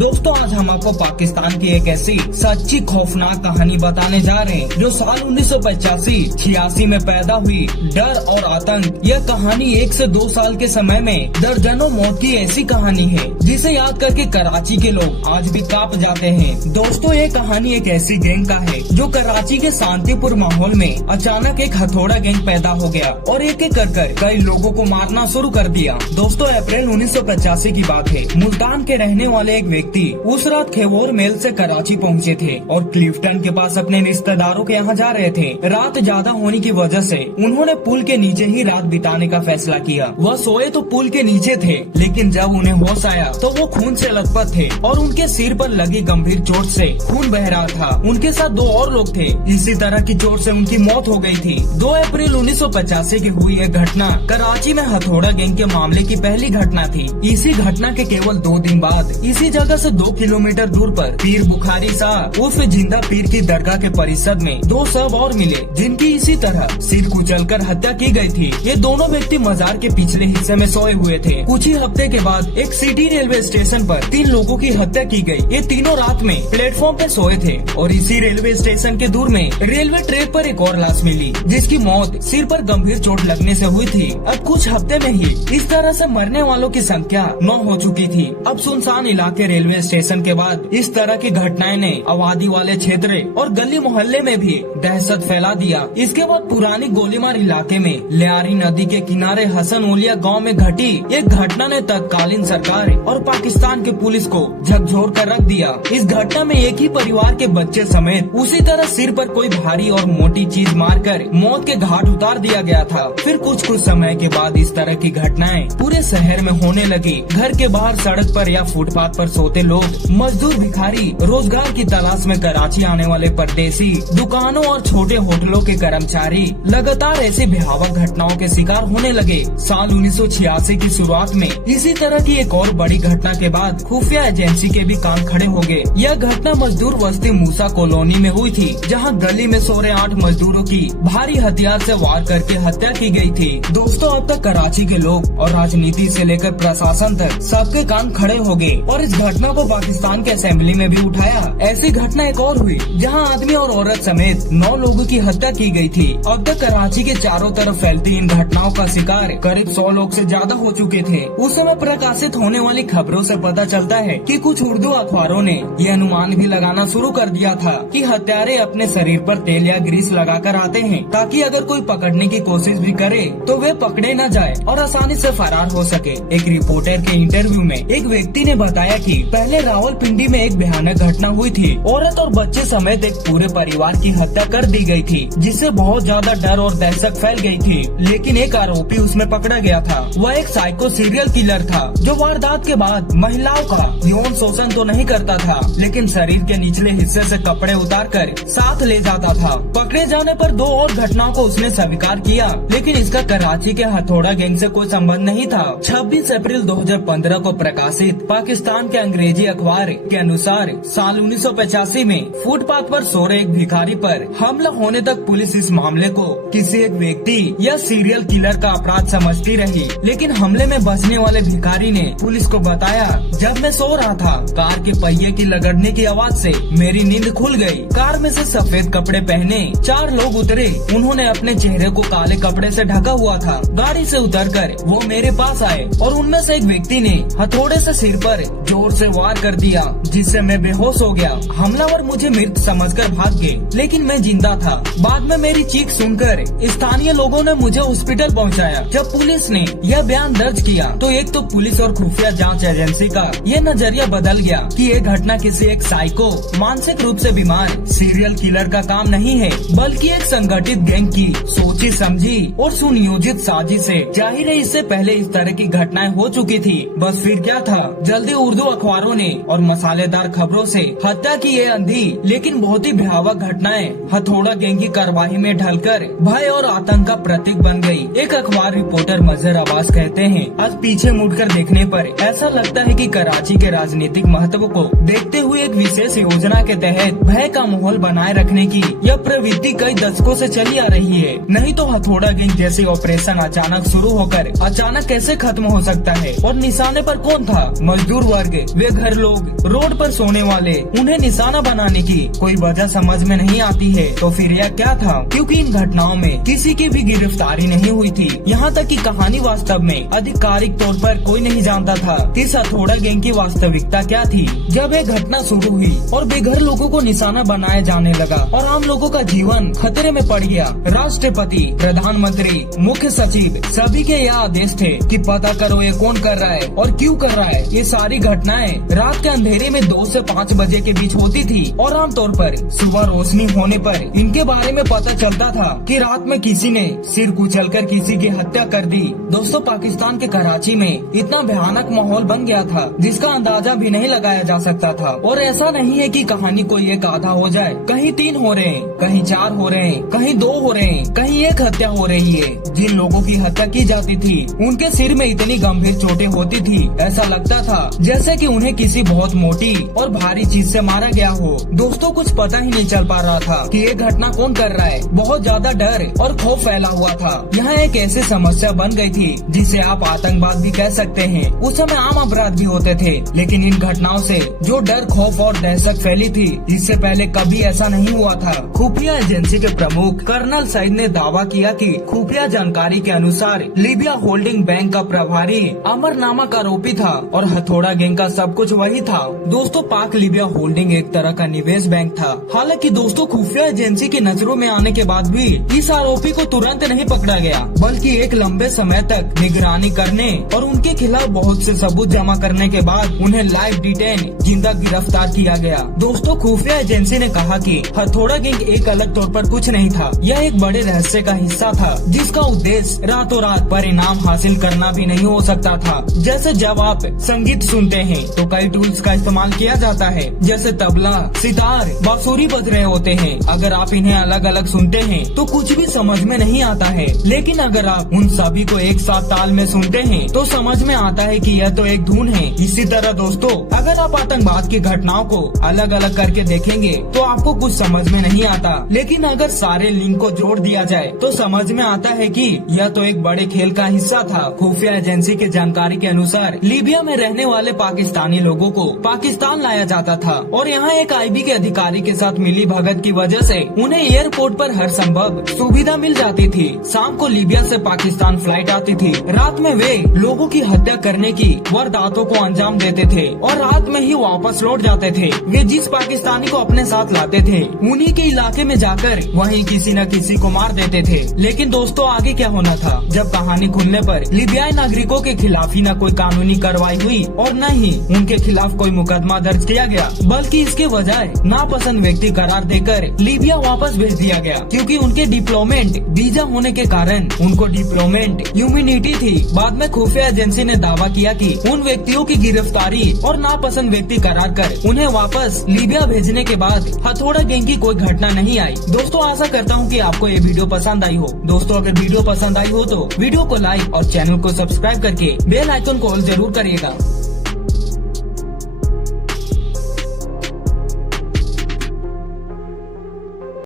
दोस्तों आज हम आपको पाकिस्तान की एक ऐसी सच्ची खौफनाक कहानी बताने जा रहे हैं जो साल 1985-86 में पैदा हुई। डर और आतंक, यह कहानी 1 से 2 साल के समय में दर्जनों मौत की ऐसी कहानी है जिसे याद करके कराची के लोग आज भी कांप जाते हैं। दोस्तों ये कहानी एक ऐसी गैंग का है जो कराची के शांतिपूर्ण माहौल में अचानक एक हथौड़ा गैंग पैदा हो गया और एक एक कर कई लोगों को मारना शुरू कर दिया। दोस्तों अप्रैल 1985 की बात है। मुल्तान के रहने वाले एक व्यक्ति उस रात खेवोर मेल से कराची पहुंचे थे और क्लिफ्टन के पास अपने रिश्तेदारों के यहाँ जा रहे थे। रात ज्यादा होने की वजह से उन्होंने पुल के नीचे ही रात बिताने का फैसला किया। वह सोए तो पुल के नीचे थे, लेकिन जब उन्हें होश आया तो वो खून से लथपथ थे और उनके सिर पर लगी गंभीर चोट से खून बह रहा था। उनके साथ 2 और लोग थे। इसी तरह की चोट से उनकी मौत हो गई थी। 2 अप्रैल 1985 की हुई यह घटना कराची में हथौड़ा गैंग के मामले की पहली घटना थी। इसी घटना के केवल 2 दिन बाद इसी जगह से 2 किलोमीटर दूर पर पीर बुखारी शाह उर्फ जिंदा पीर की दरगाह के परिसर में 2 शव और मिले जिनकी इसी तरह सिर कुचलकर हत्या की गई थी। ये दोनों व्यक्ति मजार के पिछले हिस्से में सोए हुए थे। कुछ ही हफ्ते के बाद एक सिटी रेलवे स्टेशन पर 3 लोगों की हत्या की गई। ये तीनों रात में प्लेटफॉर्म पे सोए थे और इसी रेलवे स्टेशन के दूर में रेलवे ट्रैक पर एक और लाश मिली जिसकी मौत सिर पर गंभीर चोट लगने से हुई थी। अब कुछ हफ्ते में ही इस तरह से मरने वालों की संख्या 9 हो चुकी थी। अब सुनसान इलाके रेलवे स्टेशन के बाद इस तरह की घटनाएं ने आबादी वाले क्षेत्र और गली मोहल्ले में भी दहशत फैला दिया। इसके बाद पुरानी गोलीमार इलाके में लियारी नदी के किनारे हसन ओलिया गांव में घटी एक घटना ने तत्कालीन सरकार और पाकिस्तान के पुलिस को झकझोर कर रख दिया। इस घटना में एक ही परिवार के बच्चे समेत उसी तरह सिर पर कोई भारी और मोटी चीज मारकर मौत के घाट उतार दिया गया था। फिर कुछ समय के बाद इस तरह की घटनाएं पूरे शहर में होने लगी। घर के बाहर सड़क पर या फुटपाथ पर सोते लोग, मजदूर, भिखारी, रोजगार की तलाश में कराची आने वाले परदेसी, दुकानों और छोटे होटलों के कर्मचारी लगातार ऐसी भयावह घटनाओं के शिकार होने लगे। साल 1986 की शुरुआत में इसी तरह की एक और बड़ी घटना के बाद खुफिया एजेंसी के भी कान खड़े हो गए। यह घटना मजदूर बस्ती मूसा कॉलोनी में हुई थी, जहां गली में सो रहे 8 मजदूरों की भारी हथियार से वार करके हत्या की गई थी। दोस्तों अब तक कराची के लोग और राजनीति से लेकर प्रशासन तक सबके कान खड़े हो गए और इस घटना को पाकिस्तान के असेंबली में भी उठाया। ऐसी घटना एक और हुई जहां आदमी और औरत समेत 9 लोगों की हत्या की गई थी। अब तक कराची के चारों तरफ फैलती इन घटनाओं का शिकार करीब 100 लोग से ज्यादा हो चुके थे। उस समय प्रकाशित होने वाली खबरों से पता चलता है कि कुछ उर्दू अखबारों ने ये अनुमान भी लगाना शुरू कर दिया था कि हत्यारे अपने शरीर पर तेल या ग्रीस लगाकर आते हैं ताकि अगर कोई पकड़ने की कोशिश भी करे तो वे पकड़े न जाए और आसानी से फरार हो सके। एक रिपोर्टर के इंटरव्यू में एक व्यक्ति ने बताया कि पहले रावलपिंडी में एक भयानक घटना हुई थी। औरत और बच्चे समेत एक पूरे परिवार की हत्या कर दी गई थी, जिससे बहुत ज्यादा डर और दहशत फैल गई थी। लेकिन एक आरोपी उसमें पकड़ा गया था। वह एक साइको सीरियल किलर था जो वारदात के बाद महिलाओं का यौन शोषण तो नहीं करता था, लेकिन शरीर के निचले हिस्से से कपड़े उतारकर साथ ले जाता था। पकड़े जाने पर 2 और घटनाओं को उसने स्वीकार किया, लेकिन इसका कराची के हथौड़ा गैंग से कोई संबंध नहीं था। 26 अप्रैल 2015 को प्रकाशित पाकिस्तान के अंग्रेजी अखबार के अनुसार साल 1985 में फुटपाथ पर सो रहे एक भिखारी पर हमला होने तक पुलिस इस मामले को किसी एक व्यक्ति या सीरियल किलर का अपराध समझती रही। लेकिन हमले में बचने वाले भिखारी ने पुलिस को बताया, जब मैं सो रहा था कार के पहिए की लगड़ने की आवाज से मेरी नींद खुल गई। कार में से सफेद कपड़े पहने 4 लोग उतरे। उन्होंने अपने चेहरे को काले कपड़े से ढका हुआ था। गाड़ी से उतरकर वो मेरे पास आए और उनमें से एक व्यक्ति ने हथौड़े से सिर पर जोर से वार कर दिया, जिससे मैं बेहोश हो गया। हमलावर मुझे मृत समझकर भाग गए, लेकिन मैं जिंदा था। बाद में मेरी चीख सुनकर स्थानीय लोगों ने मुझे हॉस्पिटल पहुंचाया। जब पुलिस ने यह बयान दर्ज किया तो एक तो पुलिस और खुफिया जांच एजेंसी का ये नजरिया बदल गया कि ये घटना किसी एक साइको, मानसिक रूप से बीमार सीरियल किलर का काम नहीं है, बल्कि एक संगठित गैंग की सोची समझी और सुनियोजित साजिश है। जाहिर है इससे पहले इस तरह की घटनाएं हो चुकी थी। बस फिर क्या था, जल्दी उर्दू अखबारों ने और मसालेदार खबरों से हत्या की ये अंधी लेकिन बहुत ही भयावह घटनाएं हथौड़ा गैंग की कार्रवाई में ढलकर भय और आतंक का प्रतीक बन गई। एक अखबार रिपोर्टर मजहर अब्बास कहते हैं, आज पीछे मुड़कर देखने पर ऐसा लगता है कि कराची के राजनीतिक महत्व को देखते हुए एक विशेष योजना के तहत भय का माहौल बनाए रखने की यह प्रवृत्ति कई दशकों से चली आ रही है। नहीं तो हथौड़ा गैंग जैसे ऑपरेशन अचानक शुरू होकर अचानक कैसे खत्म हो सकता है? और निशाने पर कौन था? मजदूर वर्ग। वे बेघर लोग, रोड पर सोने वाले, उन्हें निशाना बनाने की कोई वजह समझ में नहीं आती है। तो फिर यह क्या था? क्योंकि इन घटनाओं में किसी की भी गिरफ्तारी नहीं हुई थी। यहाँ तक कि कहानी वास्तव में आधिकारिक तौर पर कोई नहीं जानता था कि इस हथौड़ा गैंग की वास्तविकता क्या थी। जब यह घटना शुरू हुई और बेघर लोगों को निशाना बनाया जाने लगा और आम लोगों का जीवन खतरे में पड़ गया, राष्ट्रपति, प्रधानमंत्री, मुख्य सचिव, सभी के यह आदेश थे कि पता करो ये कौन कर रहा है और क्यों कर रहा है। ये सारी घटनाएं रात के अंधेरे में 2 से 5 बजे के बीच होती थी और आमतौर पर सुबह रोशनी होने पर इनके बारे में पता चलता था कि रात में किसी ने सिर कुचलकर किसी की हत्या कर दी। दोस्तों, पाकिस्तान के कराची में इतना भयानक माहौल बन गया था जिसका अंदाजा भी नहीं लगाया जा सकता था। और ऐसा नहीं है कि कहानी कोई एक आधा हो जाए, कहीं 3 हो रहे हैं, कहीं 4 हो रहे हैं, कहीं 2 हो रहे हैं, कहीं 1 हत्या हो रही है। जिन लोगों की हत्या की जाती थी उनके सिर में इतनी गंभीर चोटें होती थी, ऐसा लगता था जैसे कि उन्हें किसी बहुत मोटी और भारी चीज से मारा गया हो। दोस्तों, कुछ पता ही नहीं चल पा रहा था कि ये घटना कौन कर रहा है। बहुत ज्यादा डर और खौफ फैला हुआ था। यहाँ एक ऐसी समस्या बन गई थी जिसे आप आतंकवाद भी कह सकते हैं। उस समय आम अपराध भी होते थे, लेकिन इन घटनाओं से जो डर, खौफ और दहशत फैली थी, इससे पहले कभी ऐसा नहीं हुआ था। खुफिया एजेंसी के प्रमुख कर्नल सईद ने दावा किया कि खुफिया जानकारी के अनुसार लीबिया होल्डिंग बैंक का प्रभारी अमर नामक आरोपी था और हथौड़ा गैंग का सब कुछ वही था। दोस्तों, पाक लीबिया होल्डिंग एक तरह का निवेश बैंक था। हालांकि दोस्तों, खुफिया एजेंसी की नजरों में आने के बाद भी इस आरोपी को तुरंत नहीं पकड़ा गया, बल्कि एक लंबे समय तक निगरानी करने और उनके खिलाफ बहुत से सबूत जमा करने के बाद उन्हें लाइव डिटेन, जिंदा गिरफ्तार किया गया। दोस्तों, खुफिया एजेंसी ने कहा कि हथौड़ा गैंग एक अलग तौर पर कुछ नहीं था, यह एक बड़े रहस्य का हिस्सा था जिसका उद्देश्य रातों रात परिणाम हासिल करना भी नहीं हो सकता था। जैसे जब आप संगीत सुनते हैं तो कई टूल्स का इस्तेमाल किया जाता है, जैसे तबला, सितार, बांसुरी बज रहे होते हैं। अगर आप इन्हें अलग अलग सुनते हैं तो कुछ भी समझ में नहीं आता है, लेकिन अगर आप उन सभी को एक साथ ताल में सुनते हैं तो समझ में आता है कि यह तो एक धुन है। इसी तरह दोस्तों, अगर आप आतंकवाद की घटनाओं को अलग अलग करके देखेंगे तो आपको कुछ समझ में नहीं आता, लेकिन अगर सारे लिंक को जोड़ दिया जाए तो समझ में आता है कि यह तो एक बड़े खेल का हिस्सा था। खुफिया एजेंसी की जानकारी के अनुसार लीबिया में रहने वाले पाकिस्तानी लोगों को पाकिस्तान लाया जाता था और यहाँ एक IB के अधिकारी के साथ मिली भगत की वजह से उन्हें एयरपोर्ट पर हर संभव सुविधा मिल जाती थी। शाम को लीबिया से पाकिस्तान फ्लाइट आती थी। रात में वे लोगों की हत्या करने की वारदातों को अंजाम देते थे और रात में ही वापस लौट जाते थे। वे जिस पाकिस्तानी को अपने साथ लाते थे उन्हीं के इलाके में जाकर वहीं किसी न किसी को मार देते थे। लेकिन दोस्तों, आगे क्या होना था? जब कहानी खुलने पर लीबियाई नागरिकों के खिलाफ ही न कोई कानूनी कार्रवाई हुई और न ही उनके खिलाफ कोई मुकदमा दर्ज किया गया, बल्कि इसके बजाय नापसंद व्यक्ति करार देकर लीबिया वापस भेज दिया गया, क्योंकि उनके डिप्लोमेट वीजा होने के कारण उनको डिप्लोमेट इम्यूनिटी थी। बाद में खुफिया एजेंसी ने दावा किया कि उन व्यक्तियों की गिरफ्तारी और नापसंद व्यक्ति करार कर उन्हें वापस लीबिया भेजने के बाद हथौड़ा गैंग की कोई घटना नहीं आई। दोस्तों, आशा करता हूँ कि आपको ये वीडियो पसंद आई हो। दोस्तों, अगर वीडियो पसंद आई हो तो वीडियो को लाइक और चैनल को सब्सक्राइब करके बेल आइकन को ऑल जरूर करिएगा।